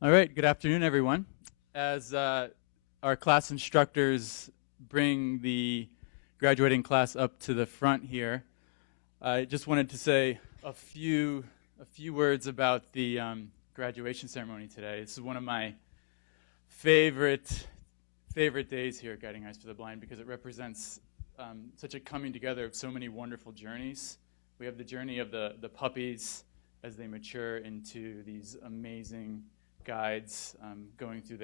All right, good afternoon, everyone. As our class instructors bring the graduating class up to the front here, I just wanted to say a few words about the graduation ceremony today. This is one of my favorite days here at Guiding Eyes for the Blind because it represents such a coming together of so many wonderful journeys. We have the journey of the puppies as they mature into these amazing guides, going through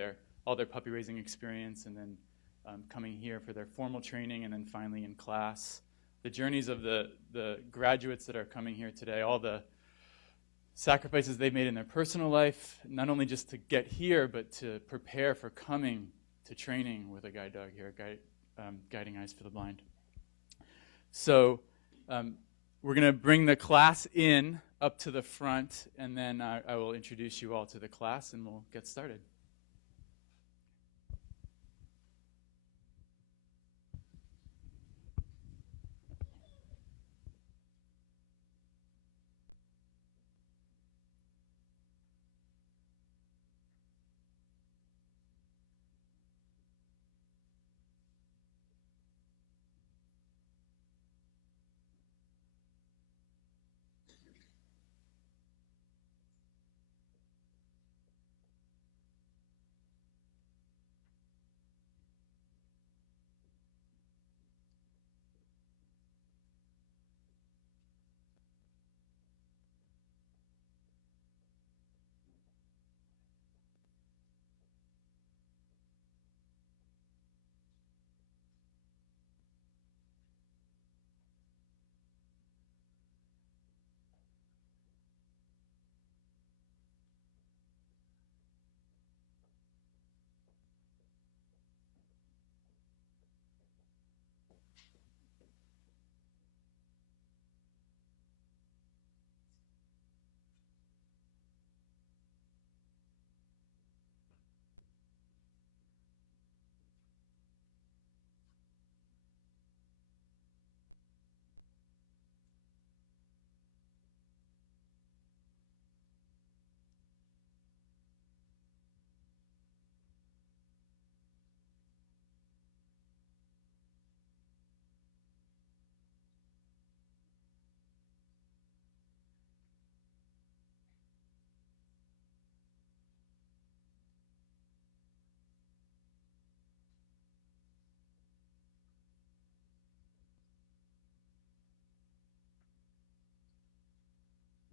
all their puppy raising experience, and then coming here for their formal training, and then finally in class. The journeys of the graduates that are coming here today, all the sacrifices they've made in their personal life, not only just to get here, but to prepare for coming to training with a guide dog here at Guiding Eyes for the Blind. So we're going to bring the class in up to the front, and then I will introduce you all to the class, and we'll get started.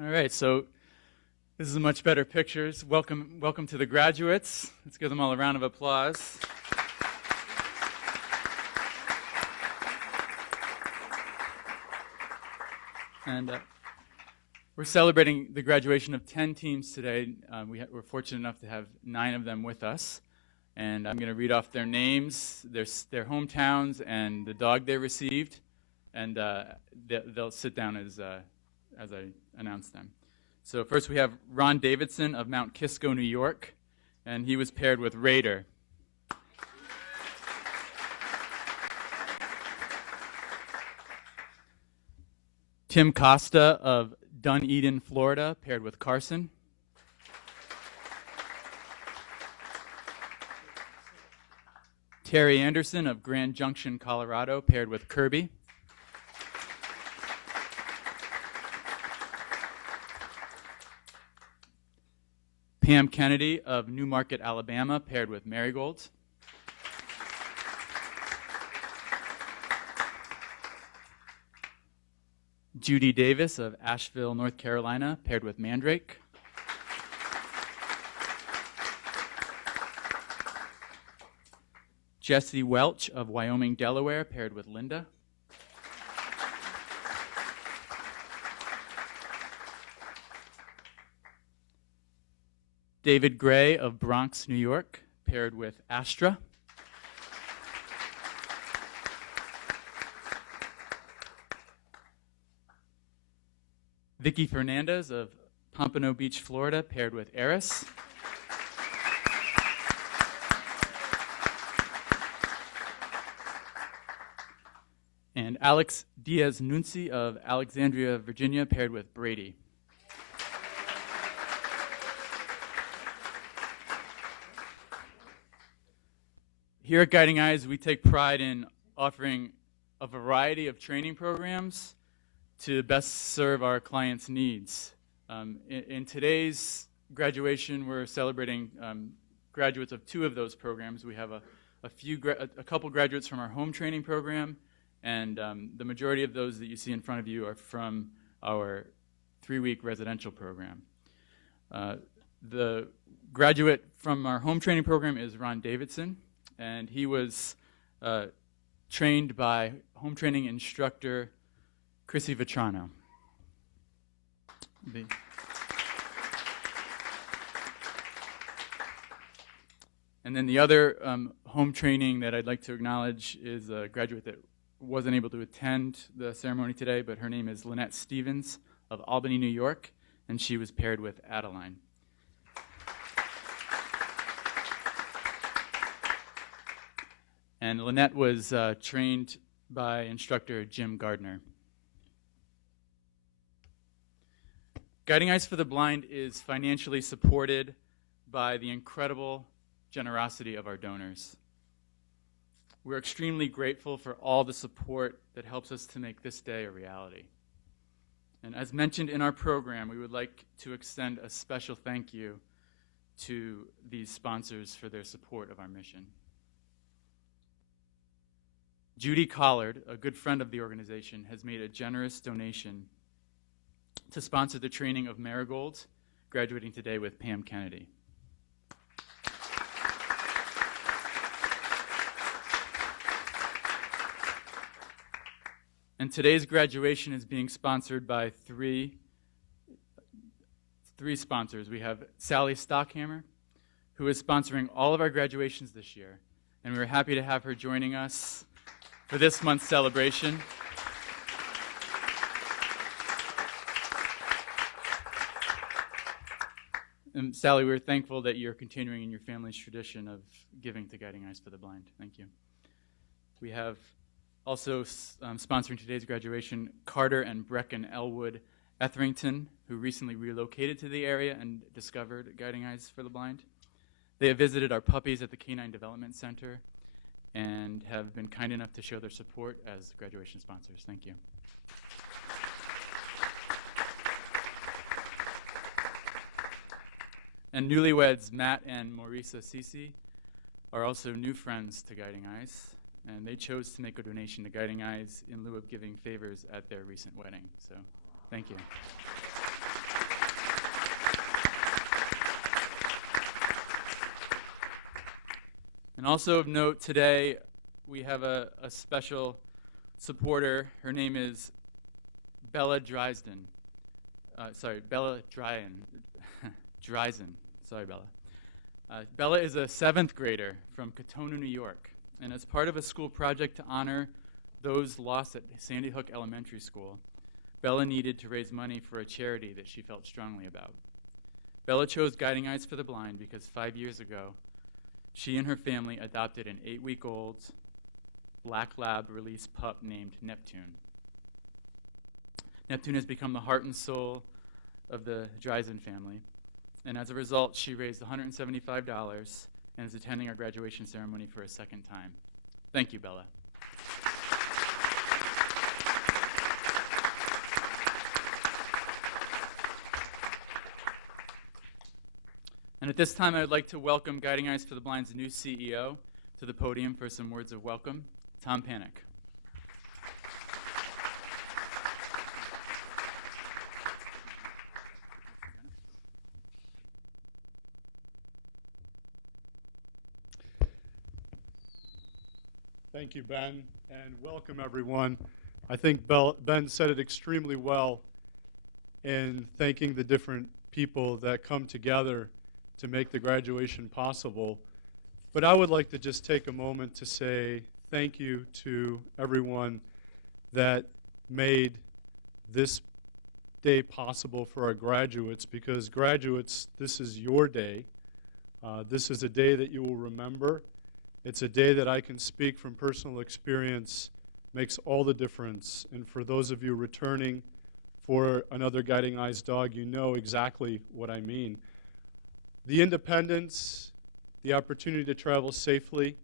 All right, so this is much better pictures. Welcome to the graduates. Let's give them all a round of applause. And we're celebrating the graduation of 10 teams today. We're fortunate enough to have 9 of them with us. And I'm going to read off their names, their hometowns, and the dog they received. And they'll sit down as I announce them. So first we have Ron Davidson of Mount Kisco, New York, and he was paired with Raider. Tim Costa of Dunedin, Florida, paired with Carson. Terry Anderson of Grand Junction, Colorado, paired with Kirby. Pam Kennedy of Newmarket, Alabama, paired with Marigold. Judy Davis of Asheville, North Carolina, paired with Mandrake. Jesse Welch of Wyoming, Delaware, paired with Linda. David Gray of Bronx, New York, paired with Astra. Vicky Fernandez of Pompano Beach, Florida, paired with Eris. And Alex Diaz-Nunzi of Alexandria, Virginia, paired with Brady. Here at Guiding Eyes, we take pride in offering a variety of training programs to best serve our clients' needs. In today's graduation, we're celebrating graduates of 2 of those programs. We have a couple graduates from our home training program, and the majority of those that you see in front of you are from our 3-week residential program. The graduate from our home training program is Ron Davidson, and he was trained by home training instructor Chrissy Vetrano. And then the other home training that I'd like to acknowledge is a graduate that wasn't able to attend the ceremony today, but her name is Lynette Stevens of Albany, New York, and she was paired with Adeline. And Lynette was trained by instructor Jim Gardner. Guiding Eyes for the Blind is financially supported by the incredible generosity of our donors. We're extremely grateful for all the support that helps us to make this day a reality. And as mentioned in our program, we would like to extend a special thank you to these sponsors for their support of our mission. Judy Collard, a good friend of the organization, has made a generous donation to sponsor the training of Marigold, graduating today with Pam Kennedy. And today's graduation is being sponsored by three sponsors. We have Sally Stockhammer, who is sponsoring all of our graduations this year, and we're happy to have her joining us for this month's celebration. And Sally, we're thankful that you're continuing in your family's tradition of giving to Guiding Eyes for the Blind. Thank you. We have also sponsoring today's graduation, Carter and Brecken Elwood Etherington, who recently relocated to the area and discovered Guiding Eyes for the Blind. They have visited our puppies at the Canine Development Center and have been kind enough to show their support as graduation sponsors. Thank you. And newlyweds Matt and Maurisa Sisi are also new friends to Guiding Eyes, and they chose to make a donation to Guiding Eyes in lieu of giving favors at their recent wedding. So, thank you. And also of note today, we have a special supporter. Her name is Bella Dryzen. Bella Dryzen. Sorry, Bella. Bella is a 7th grader from Katona, New York. And as part of a school project to honor those lost at Sandy Hook Elementary School, Bella needed to raise money for a charity that she felt strongly about. Bella chose Guiding Eyes for the Blind because 5 years ago, she and her family adopted an 8-week-old black lab release pup named Neptune. Neptune has become the heart and soul of the Dryzen family, and as a result, she raised $175 and is attending our graduation ceremony for a second time. Thank you, Bella. And at this time, I would like to welcome Guiding Eyes for the Blind's new CEO to the podium for some words of welcome, Tom Panic. Thank you, Ben, and welcome, everyone. I think Ben said it extremely well in thanking the different people that come together to make the graduation possible. But I would like to just take a moment to say thank you to everyone that made this day possible for our graduates, because graduates, this is your day. This is a day that you will remember. It's a day that I can speak from personal experience makes all the difference. And for those of you returning for another Guiding Eyes dog, you know exactly what I mean. The independence, the opportunity to travel safely,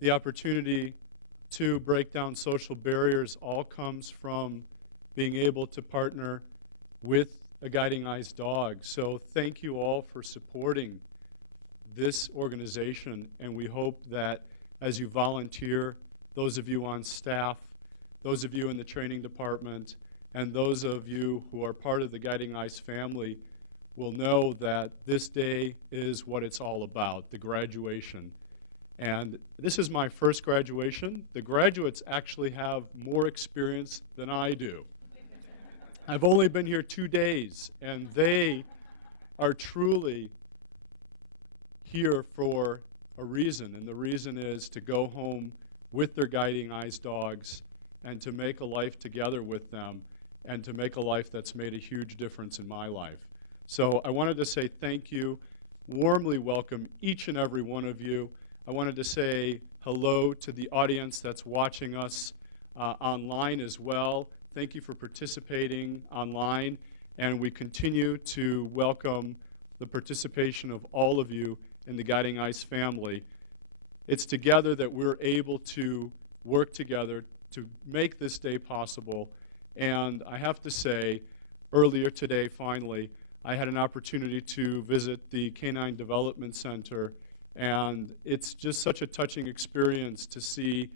the opportunity to break down social barriers all comes from being able to partner with a Guiding Eyes dog. So thank you all for supporting this organization, and we hope that as you volunteer, those of you on staff, those of you in the training department, and those of you who are part of the Guiding Eyes family will know that this day is what it's all about, the graduation. And this is my first graduation. The graduates actually have more experience than I do. I've only been here 2 days, and they are truly here for a reason, and the reason is to go home with their Guiding Eyes dogs and to make a life together with them and to make a life that's made a huge difference in my life. So I wanted to say thank you, warmly welcome each and every one of you. I wanted to say hello to the audience that's watching us online as well. Thank you for participating online, and we continue to welcome the participation of all of you in the Guiding Eyes family. It's together that we're able to work together to make this day possible. And I have to say, earlier today, finally, I had an opportunity to visit the Canine Development Center, and it's just such a touching experience to see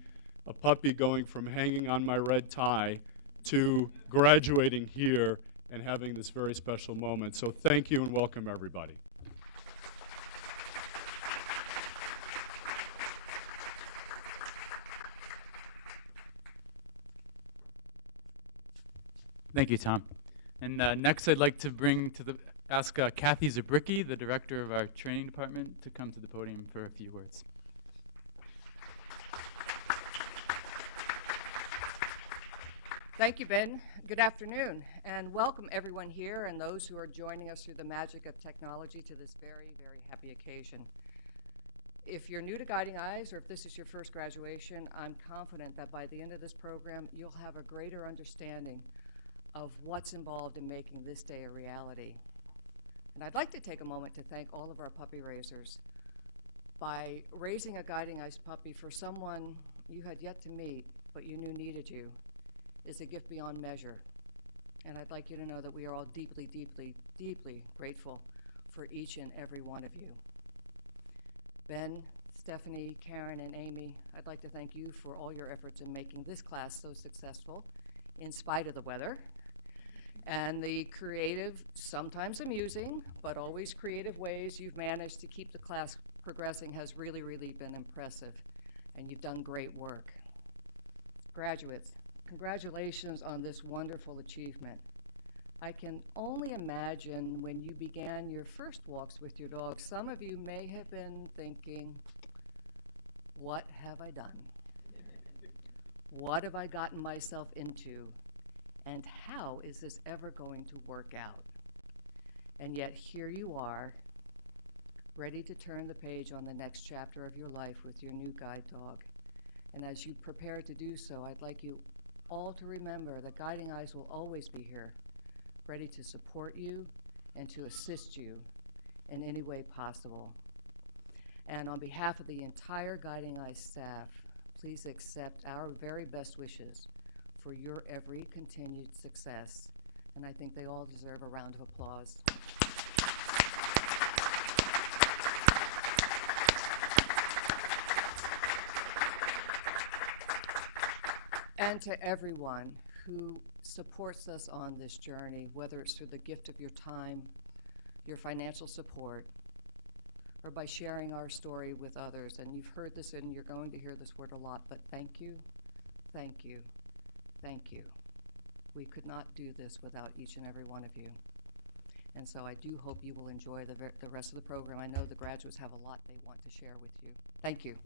a puppy going from hanging on my red tie to graduating here and having this very special moment. So thank you and welcome, everybody. Thank you, Tom. And next, I'd like to ask Kathy Zabricki, the director of our training department, to come to the podium for a few words. Thank you, Ben. Good afternoon, and welcome everyone here and those who are joining us through the magic of technology to this very, very happy occasion. If you're new to Guiding Eyes, or if this is your first graduation, I'm confident that by the end of this program, you'll have a greater understanding of what's involved in making this day a reality. And I'd like to take a moment to thank all of our puppy raisers. By raising a Guiding Eyes puppy for someone you had yet to meet, but you knew needed you, is a gift beyond measure. And I'd like you to know that we are all deeply, deeply, deeply grateful for each and every one of you. Ben, Stephanie, Karen, and Amy, I'd like to thank you for all your efforts in making this class so successful in spite of the weather. And the creative, sometimes amusing, but always creative ways you've managed to keep the class progressing has really, really been impressive. And you've done great work. Graduates, congratulations on this wonderful achievement. I can only imagine when you began your first walks with your dog, some of you may have been thinking, what have I done? What have I gotten myself into? And how is this ever going to work out? And yet here you are, ready to turn the page on the next chapter of your life with your new guide dog. And as you prepare to do so, I'd like you all to remember that Guiding Eyes will always be here, ready to support you and to assist you in any way possible. And on behalf of the entire Guiding Eyes staff, please accept our very best wishes for your every continued success. And I think they all deserve a round of applause. And to everyone who supports us on this journey, whether it's through the gift of your time, your financial support, or by sharing our story with others. And you've heard this and you're going to hear this word a lot, but thank you, thank you, thank you. We could not do this without each and every one of you. And so I do hope you will enjoy the rest of the program. I know the graduates have a lot they want to share with you. Thank you.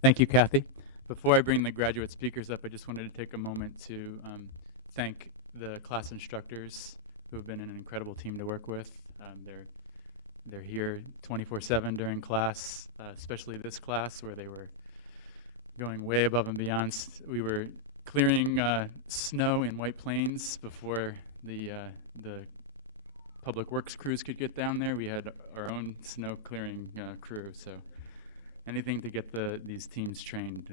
Thank you, Kathy. Before I bring the graduate speakers up, I just wanted to take a moment to thank the class instructors who have been an incredible team to work with. They're here 24/7 during class, especially this class where they were going way above and beyond. We were clearing snow in White Plains before the public works crews could get down there. We had our own snow clearing crew, so anything to get these teams trained.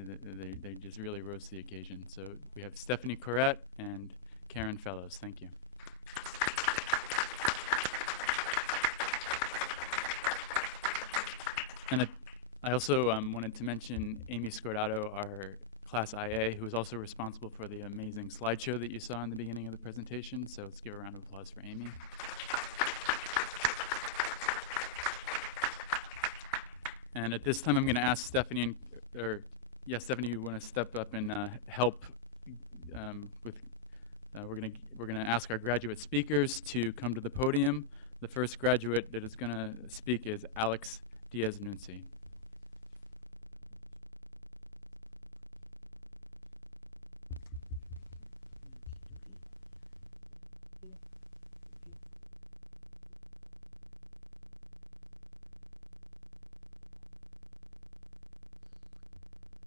They just really rose to the occasion. So we have Stephanie Corrette and Karen Fellows. Thank you. And I also wanted to mention Amy Scordato, our Class IA, who is also responsible for the amazing slideshow that you saw in the beginning of the presentation. So let's give a round of applause for Amy. And at this time, I'm going to ask Stephanie, Stephanie, you want to step up and help with. We're going to ask our graduate speakers to come to the podium. The first graduate that is going to speak is Alex Diaz-Nunzi.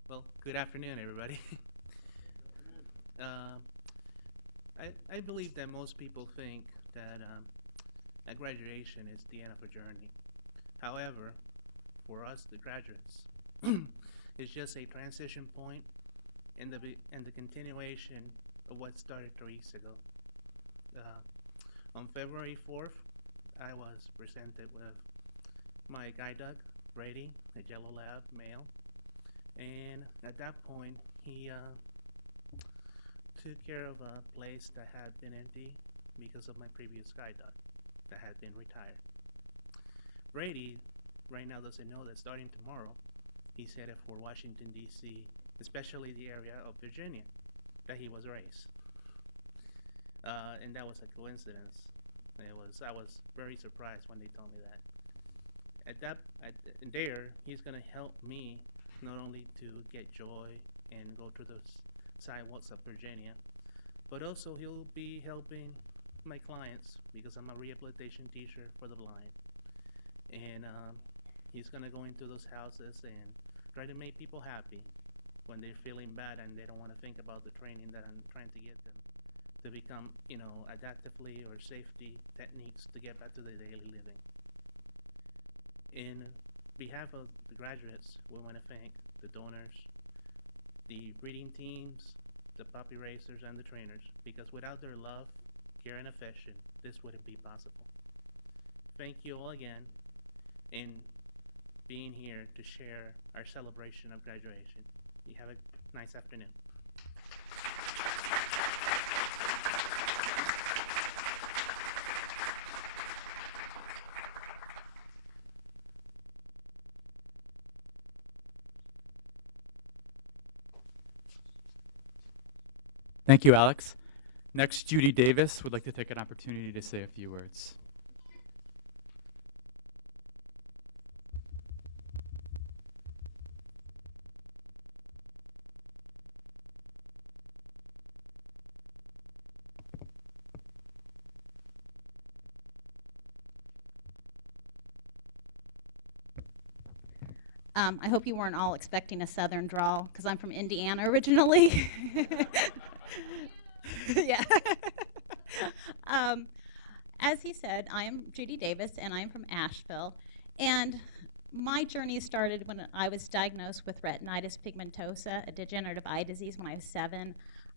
Well, good afternoon, everybody. I believe that most people think that a graduation is the end of a journey. However, for us, the graduates, it's just a transition point and the continuation of what started 3 weeks ago. On February 4th, I was presented with my guide dog, Brady, a yellow lab male. And at that point, he took care of a place that had been empty because of my previous guide dog that had been retired. Brady right now doesn't know that starting tomorrow, he's headed for Washington, D.C., especially the area of Virginia that he was raised. And that was a coincidence. I was very surprised when they told me that. There, he's going to help me not only to get joy and go to the sidewalks of Virginia, but also he'll be helping my clients because I'm a rehabilitation teacher for the blind. And he's going to go into those houses and try to make people happy when they're feeling bad and they don't want to think about the training that I'm trying to get them to become, adaptively or safety techniques to get back to their daily living. In behalf of the graduates, we want to thank the donors, the breeding teams, the puppy raisers, and the trainers, because without their love, care, and affection, this wouldn't be possible. Thank you all again in being here to share our celebration of graduation. You have a nice afternoon. Thank you, Alex. Next, Judy Davis would like to take an opportunity to say a few words. I hope you weren't all expecting a Southern drawl, because I'm from Indiana originally. Yeah. As he said, I am Judy Davis, and I'm from Asheville. And my journey started when I was diagnosed with retinitis pigmentosa, a degenerative eye disease, when I was 7.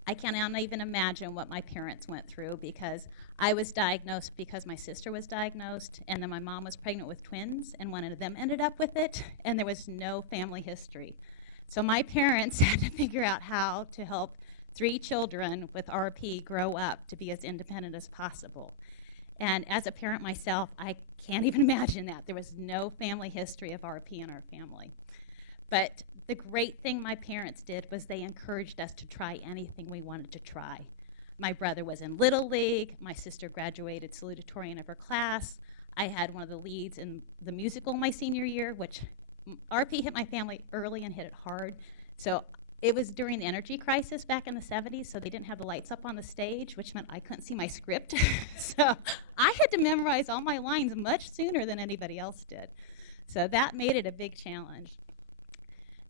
I cannot even imagine what my parents went through, because I was diagnosed because my sister was diagnosed, and then my mom was pregnant with twins, and one of them ended up with it, and there was no family history. So my parents had to figure out how to help 3 children with RP grow up to be as independent as possible. And as a parent myself, I can't even imagine that. There was no family history of RP in our family. But the great thing my parents did was they encouraged us to try anything we wanted to try. My brother was in Little League. My sister graduated salutatorian of her class. I had one of the leads in the musical my senior year, which RP hit my family early and hit it hard. So it was during the energy crisis back in the 70s, so they didn't have the lights up on the stage, which meant I couldn't see my script. So I had to memorize all my lines much sooner than anybody else did. So that made it a big challenge.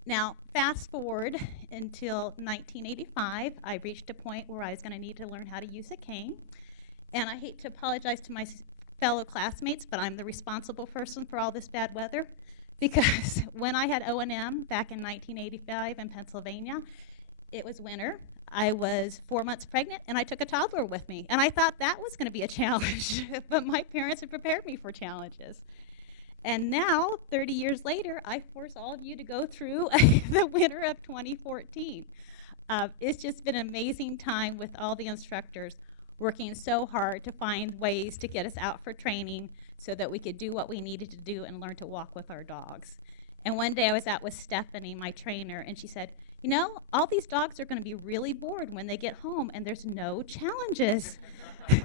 Now, fast forward until 1985, I reached a point where I was going to need to learn how to use a cane. And I hate to apologize to my fellow classmates, but I'm the responsible person for all this bad weather because when I had O&M back in 1985 in Pennsylvania, it was winter. I was 4 months pregnant, and I took a toddler with me. And I thought that was going to be a challenge, but my parents had prepared me for challenges. And now, 30 years later, I force all of you to go through the winter of 2014. It's just been an amazing time with all the instructors working so hard to find ways to get us out for training so that we could do what we needed to do and learn to walk with our dogs. And one day I was out with Stephanie, my trainer, and she said, you know, all these dogs are going to be really bored when they get home and there's no challenges. And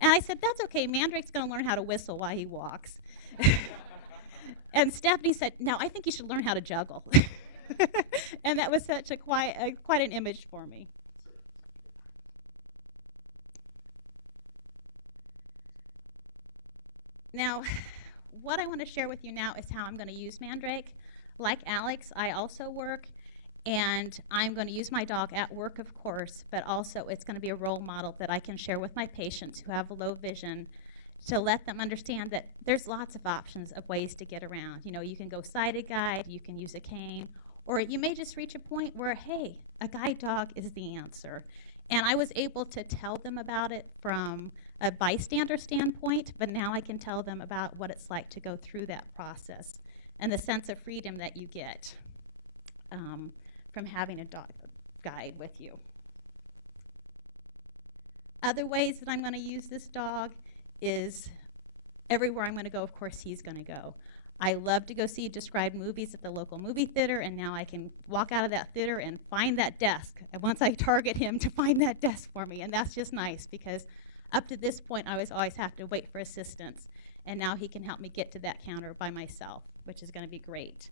I said, that's okay, Mandrake's going to learn how to whistle while he walks. And Stephanie said, no, I think you should learn how to juggle. And that was such quite an image for me. Now, what I want to share with you now is how I'm going to use Mandrake. Like Alex, I also work, and I'm going to use my dog at work, of course, but also it's going to be a role model that I can share with my patients who have low vision to let them understand that there's lots of options of ways to get around. You know, you can go sighted guide, you can use a cane, or you may just reach a point where, hey, a guide dog is the answer. And I was able to tell them about it from a bystander standpoint, but now I can tell them about what it's like to go through that process and the sense of freedom that you get from having a dog guide with you. Other ways that I'm going to use this dog is everywhere I'm going to go, of course, he's going to go. I love to go see described movies at the local movie theater, and now I can walk out of that theater and find that desk. And once I target him to find that desk for me, and that's just nice because up to this point, I always have to wait for assistance, and now he can help me get to that counter by myself, which is going to be great.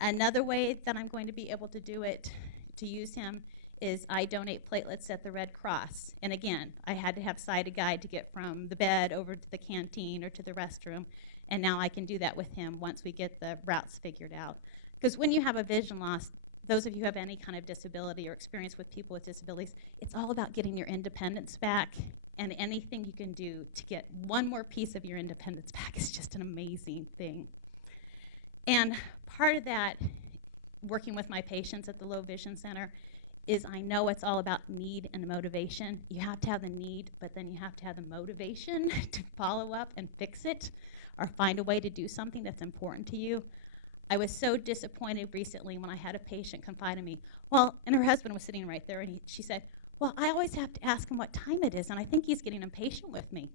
Another way that I'm going to be able to do it, to use him, is I donate platelets at the Red Cross. And again, I had to have sighted guide to get from the bed over to the canteen or to the restroom, and now I can do that with him once we get the routes figured out. Because when you have a vision loss, those of you who have any kind of disability or experience with people with disabilities, it's all about getting your independence back, and anything you can do to get one more piece of your independence back is just an amazing thing. And part of that, working with my patients at the Low Vision Center, is I know it's all about need and motivation. You have to have the need, but then you have to have the motivation to follow up and fix it or find a way to do something that's important to you. I was so disappointed recently when I had a patient confide in me. Well, and her husband was sitting right there, and she said, well, I always have to ask him what time it is, and I think he's getting impatient with me.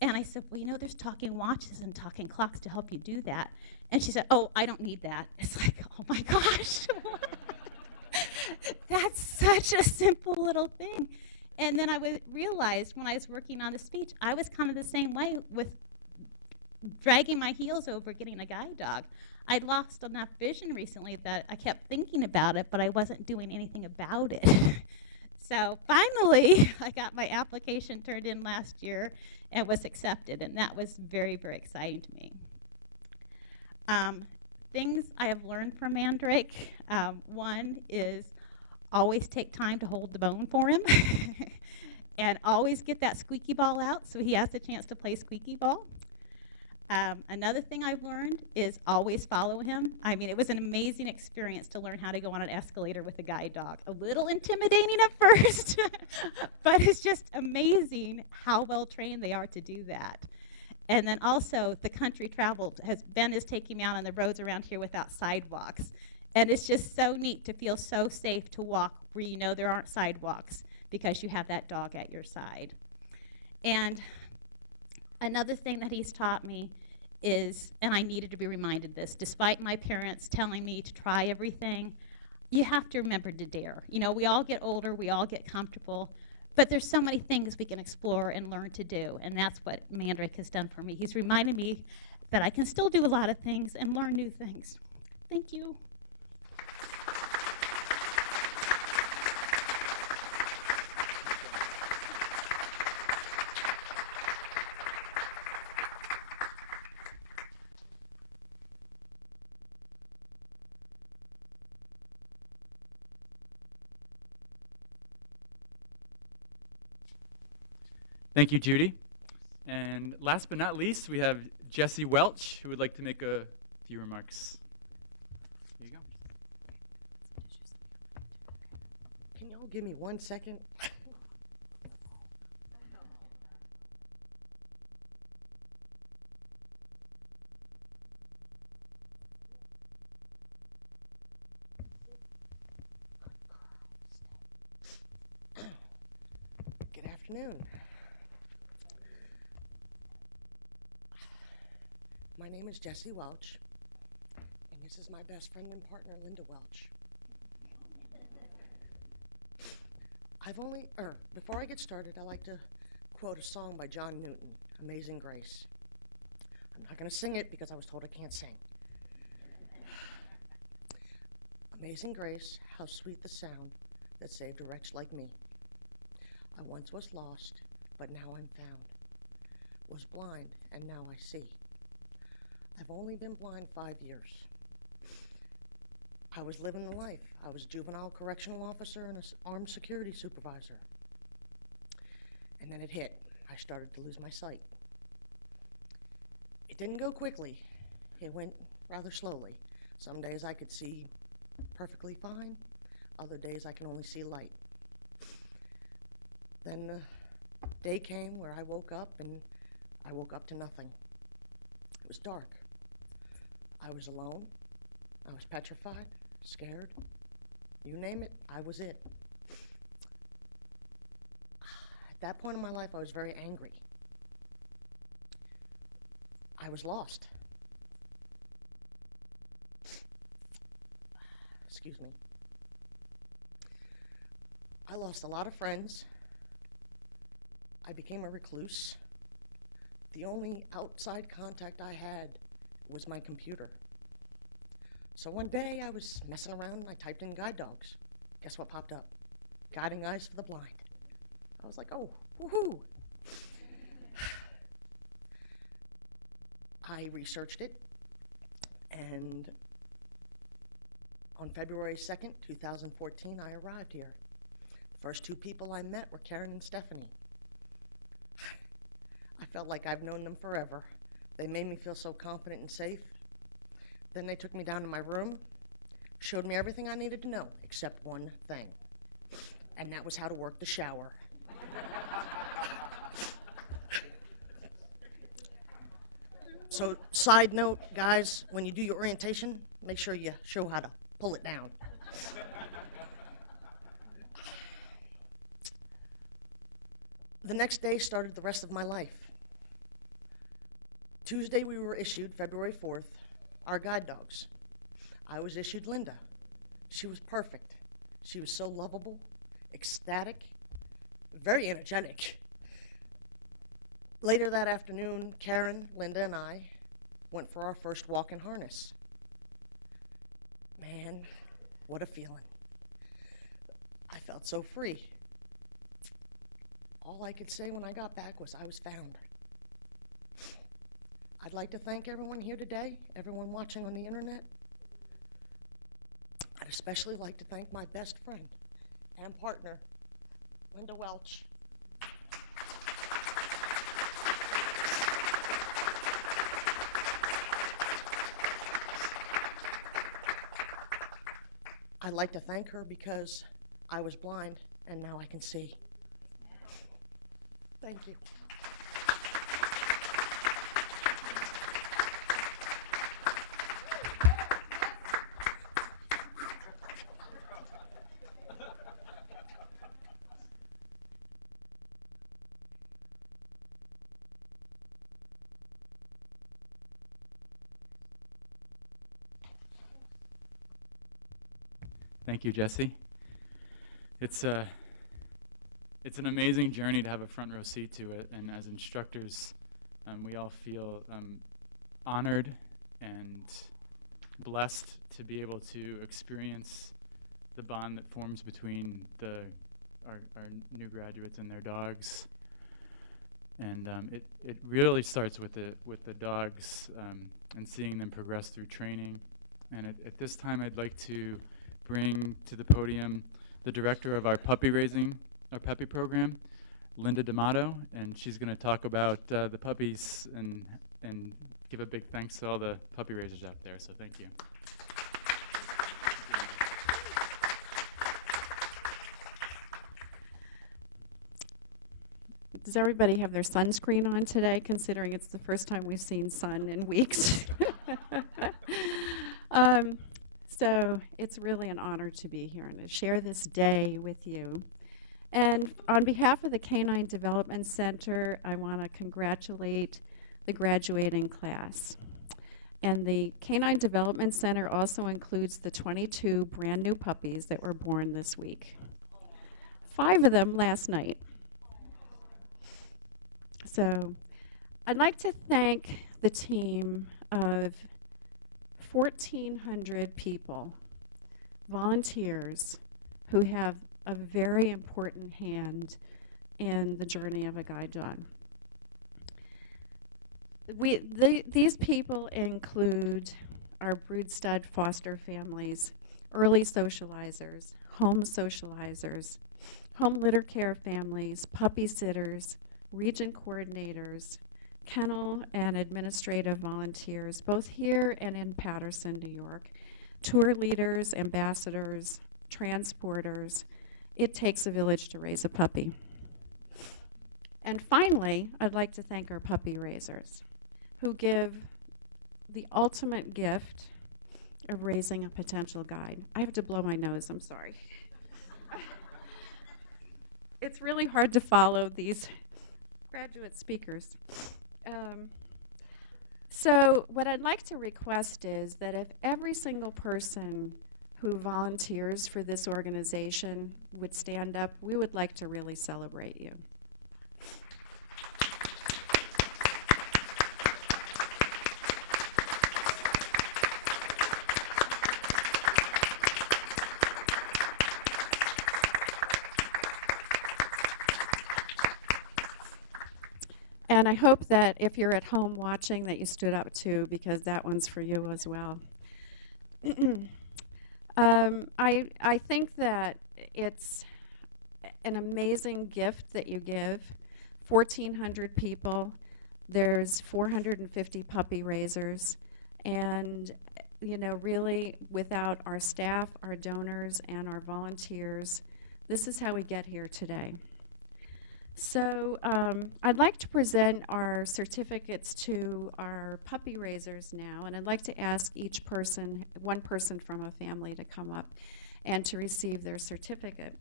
And I said, well, you know, there's talking watches and talking clocks to help you do that. And she said, oh, I don't need that. It's like, oh my gosh. That's such a simple little thing. And then I realized when I was working on the speech, I was kind of the same way with dragging my heels over getting a guide dog. I'd lost enough vision recently that I kept thinking about it, but I wasn't doing anything about it. So finally, I got my application turned in last year and was accepted, and that was very, very exciting to me. Things I have learned from Mandrake, one is always take time to hold the bone for him and always get that squeaky ball out so he has a chance to play squeaky ball. Another thing I've learned is always follow him. I mean, it was an amazing experience to learn how to go on an escalator with a guide dog. A little intimidating at first, but it's just amazing how well trained they are to do that. And then also the country traveled. Ben is taking me out on the roads around here without sidewalks. And it's just so neat to feel so safe to walk where you know there aren't sidewalks because you have that dog at your side. And another thing that he's taught me is, and I needed to be reminded this, despite my parents telling me to try everything, you have to remember to dare. You know, we all get older, we all get comfortable, but there's so many things we can explore and learn to do, and that's what Mandrake has done for me. He's reminded me that I can still do a lot of things and learn new things. Thank you. Thank you, Judy. And last but not least, we have Jesse Welch, who would like to make a few remarks. Here you go. Can y'all give me 1 second? Good afternoon. My name is Jesse Welch, and this is my best friend and partner, Linda Welch. Before I get started, I like to quote a song by John Newton, Amazing Grace. I'm not going to sing it because I was told I can't sing. Amazing grace, how sweet the sound that saved a wretch like me. I once was lost, but now I'm found. Was blind, and now I see. I've only been blind 5 years. I was living the life. I was a juvenile correctional officer and an armed security supervisor. And then it hit. I started to lose my sight. It didn't go quickly. It went rather slowly. Some days I could see perfectly fine. Other days I can only see light. Then the day came where I woke up, and I woke up to nothing. It was dark. I was alone. I was petrified, scared. You name it, I was it. At that point in my life, I was very angry. I was lost. Excuse me. I lost a lot of friends. I became a recluse. The only outside contact I had was my computer. So one day I was messing around and I typed in guide dogs. Guess what popped up? Guiding Eyes for the Blind. I was like, oh, woohoo. I researched it, and on February 2nd, 2014, I arrived here. The first two people I met were Karen and Stephanie. I felt like I've known them forever. They made me feel so confident and safe. Then they took me down to my room, showed me everything I needed to know, except one thing, and that was how to work the shower. So, side note, guys, when you do your orientation, make sure you show how to pull it down. The next day started the rest of my life. Tuesday, we were issued, February 4th, our guide dogs. I was issued Linda. She was perfect. She was so lovable, ecstatic, very energetic. Later that afternoon, Karen, Linda, and I went for our first walk in harness. Man, what a feeling. I felt so free. All I could say when I got back was I was found. I'd like to thank everyone here today, everyone watching on the internet. I'd especially like to thank my best friend and partner, Linda Welch. I'd like to thank her because I was blind and now I can see. Thank you. Thank you, Jesse. It's an amazing journey to have a front row seat to it, and as instructors, we all feel honored and blessed to be able to experience the bond that forms between our new graduates and their dogs. And it really starts with the dogs and seeing them progress through training. And at this time, I'd like to bring to the podium the director of our puppy program, Linda D'Amato, and she's going to talk about the puppies and give a big thanks to all the puppy raisers out there. So thank you. Does everybody have their sunscreen on today, considering it's the first time we've seen sun in weeks? So it's really an honor to be here and to share this day with you. And on behalf of the Canine Development Center, I want to congratulate the graduating class. And the Canine Development Center also includes the 22 brand new puppies that were born this week. 5 of them last night. So I'd like to thank the team of 1,400 people, volunteers, who have a very important hand in the journey of a guide dog. These people include our brood stud foster families, early socializers, home socializers, home litter care families, puppy sitters, region coordinators, kennel and administrative volunteers, both here and in Paterson, New York, tour leaders, ambassadors, transporters. It takes a village to raise a puppy. And finally, I'd like to thank our puppy raisers, who give the ultimate gift of raising a potential guide. I have to blow my nose, I'm sorry. It's really hard to follow these graduate speakers. So what I'd like to request is that if every single person who volunteers for this organization would stand up, we would like to really celebrate you. And I hope that if you're at home watching that you stood up too, because that one's for you as well. I think that it's an amazing gift that you give. 1,400 people, there's 450 puppy raisers, and really without our staff, our donors, and our volunteers, this is how we get here today. So I'd like to present our certificates to our puppy raisers now, and I'd like to ask each person, one person from a family, to come up and to receive their certificate.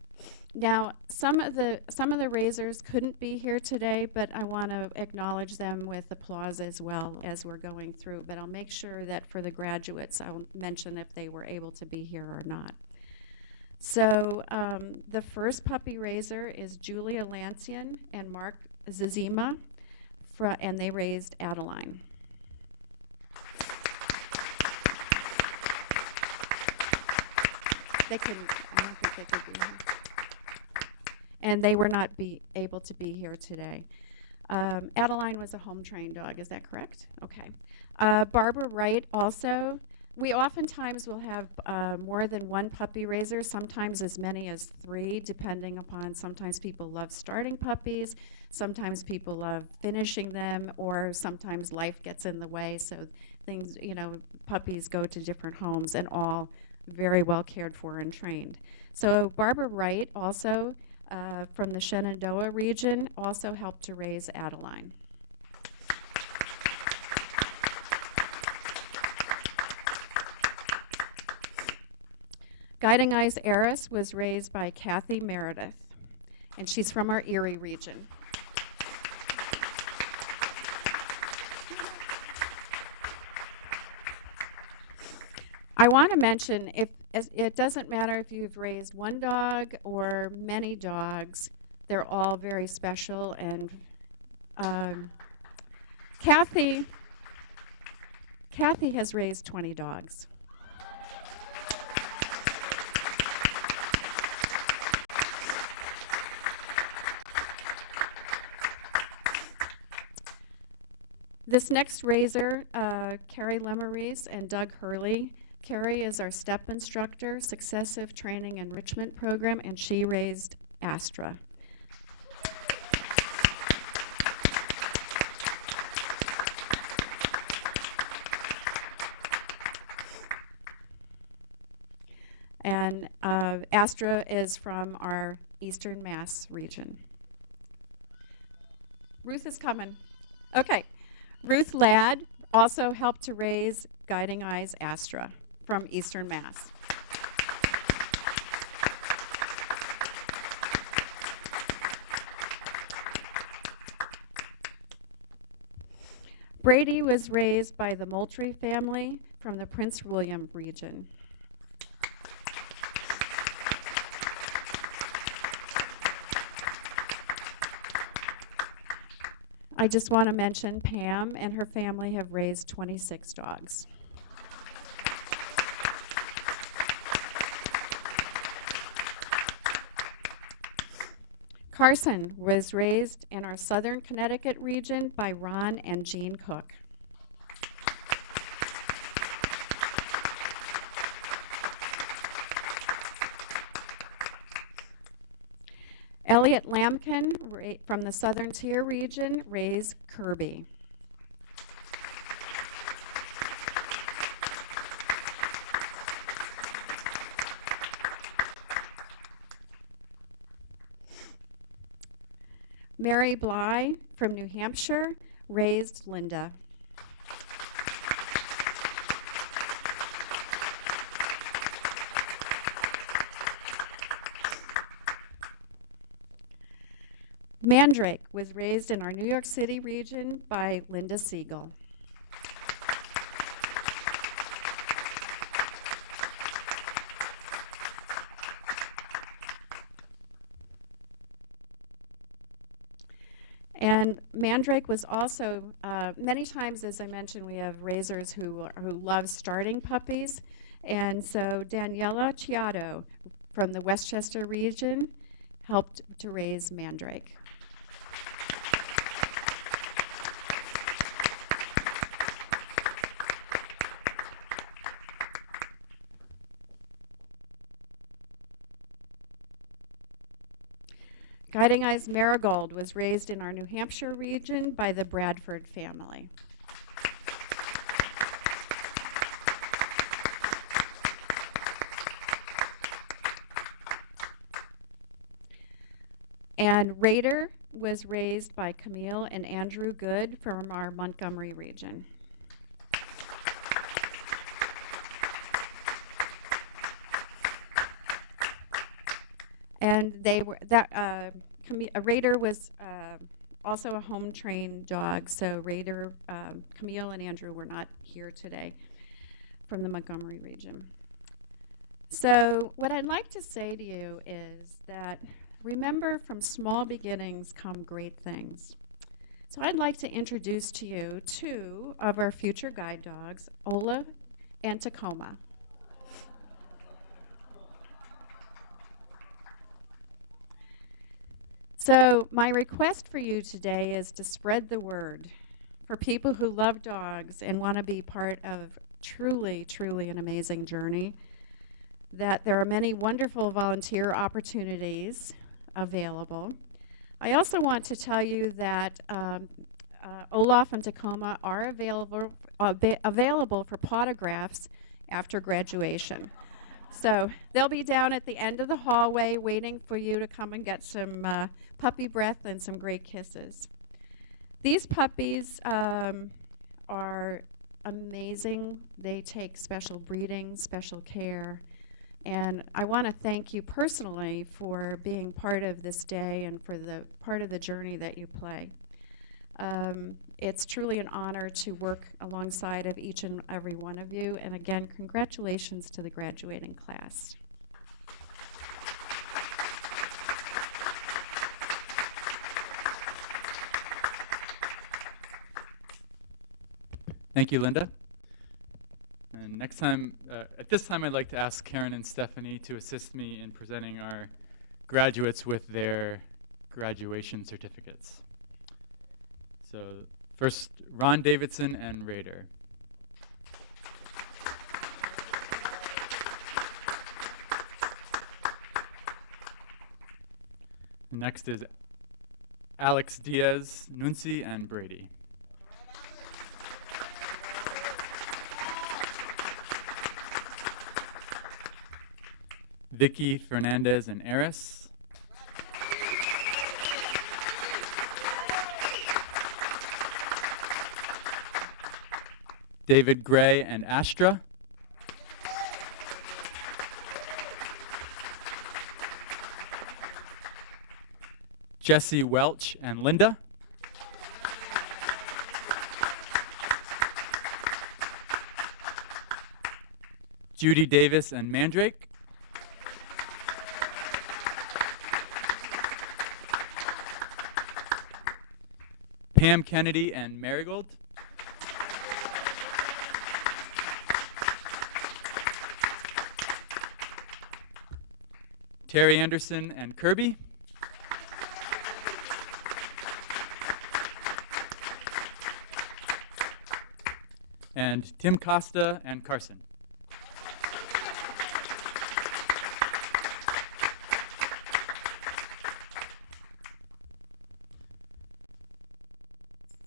Now, some of the raisers couldn't be here today, but I want to acknowledge them with applause as well as we're going through. But I'll make sure that for the graduates, I'll mention if they were able to be here or not. So the first puppy raiser is Julia Lancian and Mark Zizima, and they raised Adeline. I don't think they could be here. And they were not able to be here today. Adeline was a home-trained dog, is that correct? Okay. Barbara Wright also. We oftentimes will have more than one puppy raiser, sometimes as many as 3, depending upon, sometimes people love starting puppies, sometimes people love finishing them, or sometimes life gets in the way, so things, puppies go to different homes, and all very well cared for and trained. So Barbara Wright, also from the Shenandoah region, also helped to raise Adeline. Guiding Eyes Eris was raised by Kathy Meredith, and she's from our Erie region. I want to mention, it doesn't matter if you've raised one dog or many dogs, they're all very special, and Kathy has raised 20 dogs. This next raiser, Carrie Lemarese and Doug Hurley. Carrie is our STEP instructor, Successive Training Enrichment Program, and she raised Astra. And Astra is from our Eastern Mass region. Ruth is coming. Okay. Ruth Ladd also helped to raise Guiding Eyes Astra from Eastern Mass. Brady was raised by the Moultrie family from the Prince William region. I just want to mention Pam and her family have raised 26 dogs. Carson was raised in our southern Connecticut region by Ron and Jean Cook. Elliot Lampkin from the Southern Tier region raised Kirby. Mary Bly from New Hampshire raised Linda. Mandrake was raised in our New York City region by Linda Siegel. And Mandrake was also, many times, as I mentioned, we have raisers who love starting puppies. And so Daniela Chiato from the Westchester region helped to raise Mandrake. Guiding Eyes Marigold was raised in our New Hampshire region by the Bradford family. And Raider was raised by Camille and Andrew Good from our Montgomery region. And they were Raider was also a home-trained dog. So Raider, Camille, and Andrew were not here today from the Montgomery region. So what I'd like to say to you is that remember, from small beginnings come great things. So I'd like to introduce to you two of our future guide dogs, Ola and Tacoma. So my request for you today is to spread the word for people who love dogs and want to be part of truly, truly an amazing journey, that there are many wonderful volunteer opportunities available. I also want to tell you that Olaf and Tacoma are available for autographs after graduation. So they'll be down at the end of the hallway waiting for you to come and get some puppy breath and some great kisses. These puppies are amazing. They take special breeding, special care. And I want to thank you personally for being part of this day and for the part of the journey that you play. It's truly an honor to work alongside of each and every one of you. And again, congratulations to the graduating class. Thank you, Linda. And next time, at this time, I'd like to ask Karen and Stephanie to assist me in presenting our graduates with their graduation certificates. So first, Ron Davidson and Raider. Next is Alex Diaz, Nunzi, and Brady. Vicky Fernandez and Eris. David Gray and Astra. Jesse Welch and Linda. Judy Davis and Mandrake. Pam Kennedy and Marigold. Terry Anderson and Kirby. And Tim Costa and Carson.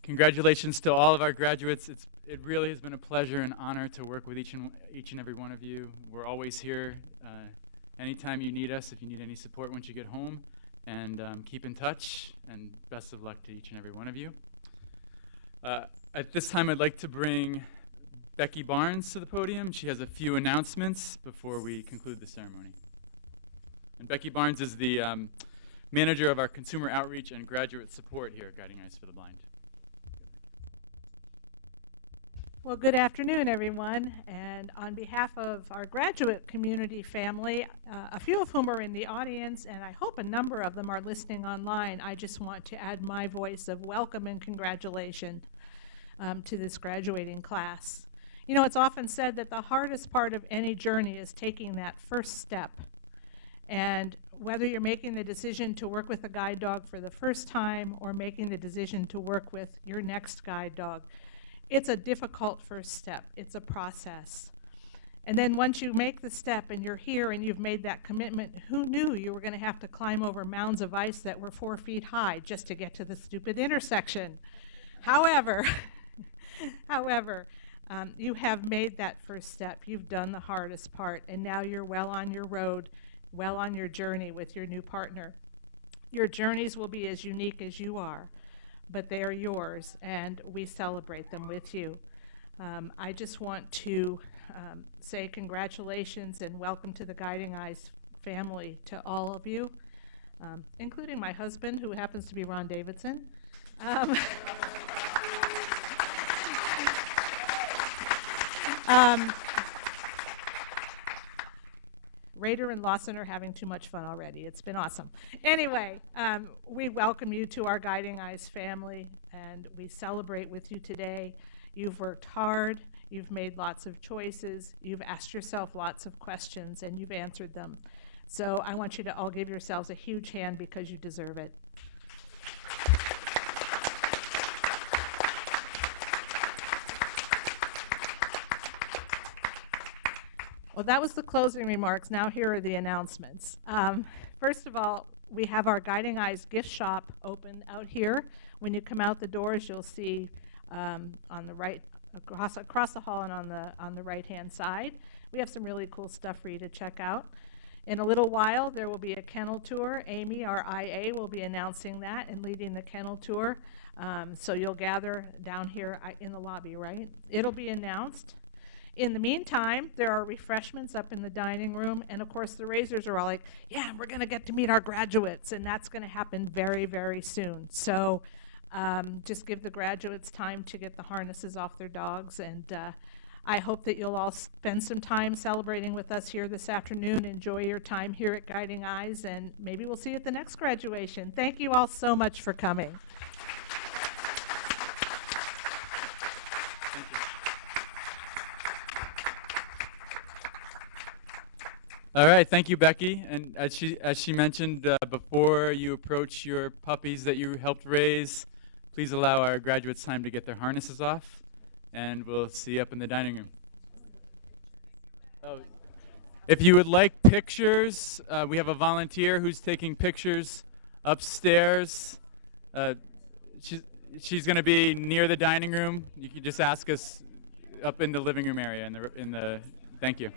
Congratulations to all of our graduates. It really has been a pleasure and honor to work with each and every one of you. We're always here anytime you need us, if you need any support once you get home. And keep in touch, and best of luck to each and every one of you. At this time, I'd like to bring Becky Barnes to the podium. She has a few announcements before we conclude the ceremony. And Becky Barnes is the manager of our consumer outreach and graduate support here at Guiding Eyes for the Blind. Well, good afternoon, everyone. And on behalf of our graduate community family, a few of whom are in the audience, and I hope a number of them are listening online, I just want to add my voice of welcome and congratulations to this graduating class. You know, it's often said that the hardest part of any journey is taking that first step. And whether you're making the decision to work with a guide dog for the first time or making the decision to work with your next guide dog, it's a difficult first step. It's a process. And then once you make the step and you're here and you've made that commitment, who knew you were going to have to climb over mounds of ice that were 4 feet high just to get to the stupid intersection? However, you have made that first step. You've done the hardest part, and now you're well on your road, well on your journey with your new partner. Your journeys will be as unique as you are, but they are yours, and we celebrate them with you. I just want to say congratulations and welcome to the Guiding Eyes family to all of you, including my husband, who happens to be Ron Davidson. Rader and Lawson are having too much fun already. It's been awesome. Anyway, we welcome you to our Guiding Eyes family, and we celebrate with you today. You've worked hard, you've made lots of choices, you've asked yourself lots of questions, and you've answered them. So I want you to all give yourselves a huge hand because you deserve it. Well, that was the closing remarks. Now here are the announcements. First of all, we have our Guiding Eyes gift shop open out here. When you come out the doors, you'll see on the right, across the hall and on the right-hand side. We have some really cool stuff for you to check out. In a little while, there will be a kennel tour. Amy, our IA, will be announcing that and leading the kennel tour. So you'll gather down here in the lobby, right? It'll be announced. In the meantime, there are refreshments up in the dining room, and of course the raisers are all like, yeah, we're going to get to meet our graduates, and that's going to happen very, very soon. So just give the graduates time to get the harnesses off their dogs, and I hope that you'll all spend some time celebrating with us here this afternoon. Enjoy your time here at Guiding Eyes, and maybe we'll see you at the next graduation. Thank you all so much for coming. All right, thank you, Becky. And as she mentioned, before you approach your puppies that you helped raise, please allow our graduates time to get their harnesses off, and we'll see you up in the dining room. Oh, if you would like pictures, we have a volunteer who's taking pictures upstairs. She's going to be near the dining room. You can just ask us up in the living room area. Thank you.